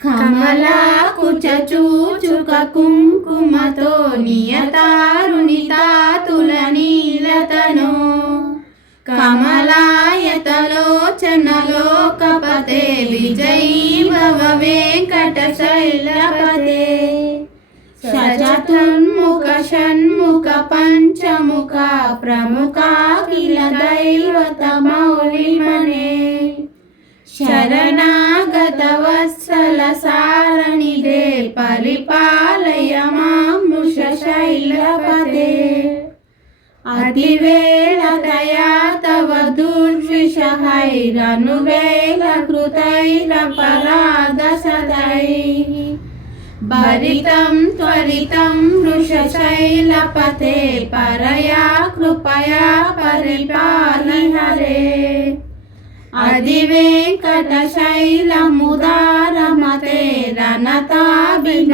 కమలాకుచూచుక కుంకుమతో నియతారుణితాతుల నీలతనో కమలాయతలోచనలోకపతే విజయీ భవ వెంకటశైలపతే చతుర్ముఖ షణ్ముఖ పంచముఖ ప్రముఖాఖిల దైవత మౌలిమనే శరణాగత వత్సల సారణిదే పరిపాలయ మాం వృషశైలపతే అతివేళతయా తవ దుర్విషహైరనువేళ కృతైరపరాధ సదైః భరితం త్వరితం వృషశైలపతే పరయా కృపయా పరిపాలి హరే అధివేంకటశైలముదారమతే రణతాభినతాదికరా